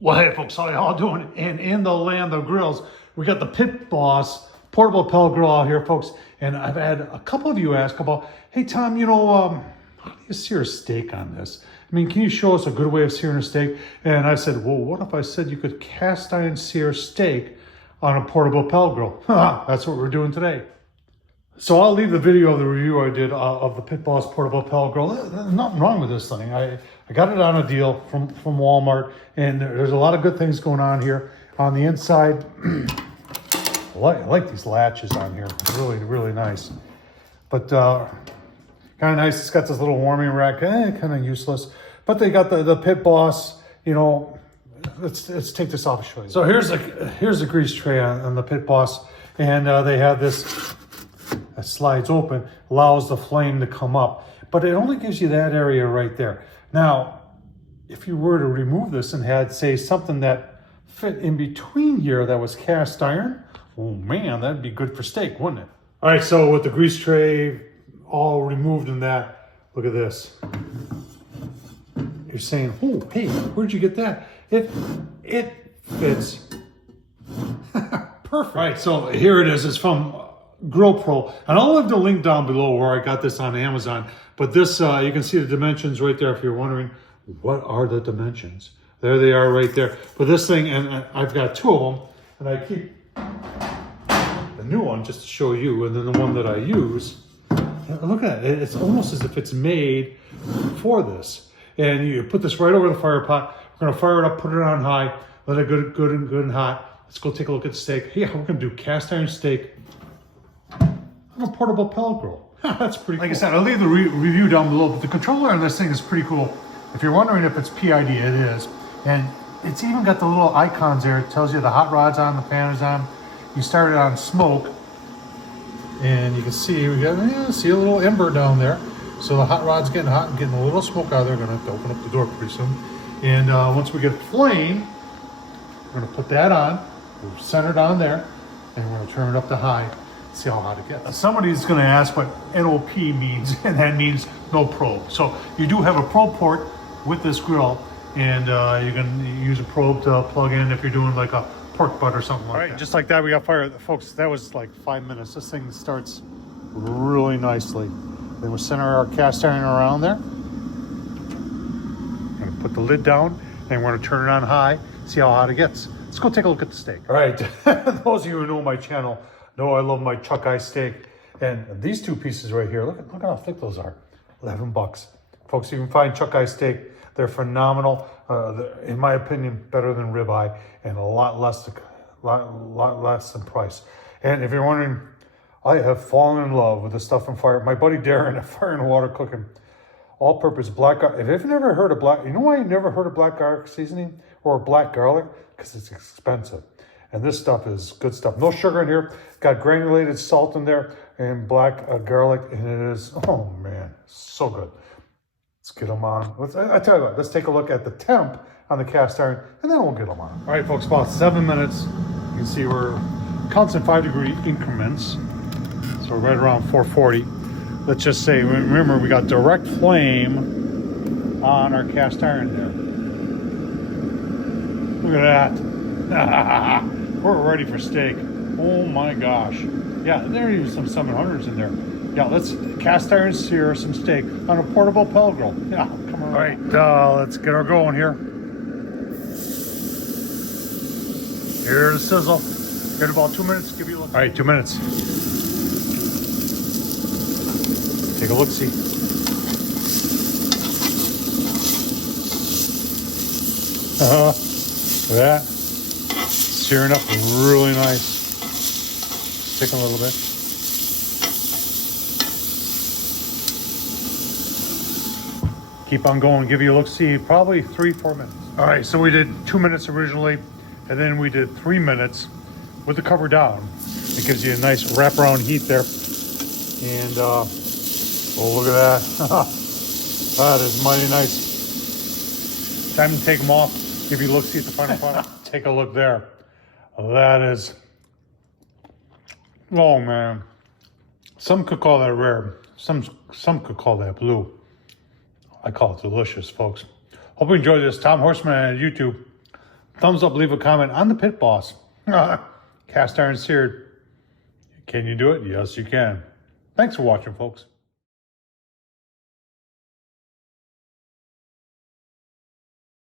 Well, hey folks, how y'all doing? And in the land of grills, we got the Pit Boss portable pellet grill out here, folks. And I've had a couple of you ask about, hey Tom, how do you sear a steak on this? I mean, can you show us a good way of searing a steak? And I said, well, what if I said you could cast iron sear steak on a portable pellet grill? That's what we're doing today. So I'll leave the video of the review I did of the Pit Boss portable pellet grill. There's nothing wrong with this thing. I got it on a deal from Walmart, and there's a lot of good things going on here. On the inside, I like these latches on here. Really, really nice. But kind of nice. It's got this little warming rack. Kind of useless. But they got the Pit Boss. Let's take this off and show you. So here's a grease tray on the Pit Boss, and they have this. That slides open, allows the flame to come up, but it only gives you that area right there. Now, if you were to remove this and had, say, something that fit in between here that was cast iron, oh man, that'd be good for steak, wouldn't it? All right, so with the grease tray all removed in that, look at this. You're saying, oh, hey, where'd you get that? It fits perfect. All right, so here it is. It's from Grill Pro, and I'll leave the link down below where I got this on Amazon. But this, you can see the dimensions right there if you're wondering, what are the dimensions? There they are right there. But this thing, and I've got two of them, and I keep the new one just to show you, and then the one that I use. Look at it. It's almost as if it's made for this. And you put this right over the fire pot. We're going to fire it up, put it on high, let it get good and hot. Let's go take a look at the steak. Yeah, we're going to do cast iron steak on a portable pellet grill. That's pretty cool. Like I said, I'll leave the review down below, but the controller on this thing is pretty cool. If you're wondering if it's PID, it is. And it's even got the little icons there. It tells you the hot rod's on, the fan is on. You start it on smoke, and you can see, see a little ember down there. So the hot rod's getting hot and getting a little smoke out of there. We're gonna have to open up the door pretty soon. And once we get flame, we're gonna put that on. We're centered on there, and we're gonna turn it up to high. See how hot it gets. Somebody's going to ask what NOP means, and that means no probe. So you do have a probe port with this grill, and you can use a probe to plug in if you're doing like a pork butt or something like that. All right, just like that, we got fire. Folks, that was like 5 minutes. This thing starts really nicely. Then we'll center our cast iron around there. I'm going to put the lid down, and we're going to turn it on high, see how hot it gets. Let's go take a look at the steak. All right, those of you who know my channel, no, I love my chuck eye steak. And these two pieces right here, look at how thick those are. $11. Folks, you can find chuck eye steak. They're phenomenal. They're, in my opinion, better than ribeye, and a lot less in price. And if you're wondering, I have fallen in love with the stuff from Fire. My buddy Darren at Fire and Water Cooking, all-purpose black garlic. If you've never heard of black, you know why you've never heard of black garlic seasoning or black garlic? Because it's expensive. And this stuff is good stuff. No sugar in here. Got granulated salt in there and black garlic. And it is, oh man, so good. Let's get them on. I tell you what, let's take a look at the temp on the cast iron, and then we'll get them on. All right, folks, about 7 minutes. You can see we're counts in 5-degree increments. So we're right around 440. Let's just say, remember, we got direct flame on our cast iron there. Look at that. We're ready for steak. Oh my gosh. Yeah, there are even some 700s in there. Yeah, let's cast iron sear some steak on a portable pellet grill. Yeah, come on. All right, let's get her going here. Here's the sizzle. Get about 2 minutes, give you a look. All right, 2 minutes. Take a look-see. Look at that. Searing up really nice. Stick a little bit. Keep on going, give you a look-see, probably 3-4 minutes. All right, so we did 2 minutes originally, and then we did 3 minutes with the cover down. It gives you a nice wraparound heat there. And, oh, look at that. That is mighty nice. Time to take them off, give you a look-see at the final product. Take a look there. That is, oh man. Some could call that rare. Some could call that blue. I call it delicious, folks. Hope you enjoyed this. Tom Horsman on YouTube. thumbs up, leave a comment on the Pit Boss. Cast iron seared. Can you do it? Yes, you can. Thanks for watching, folks.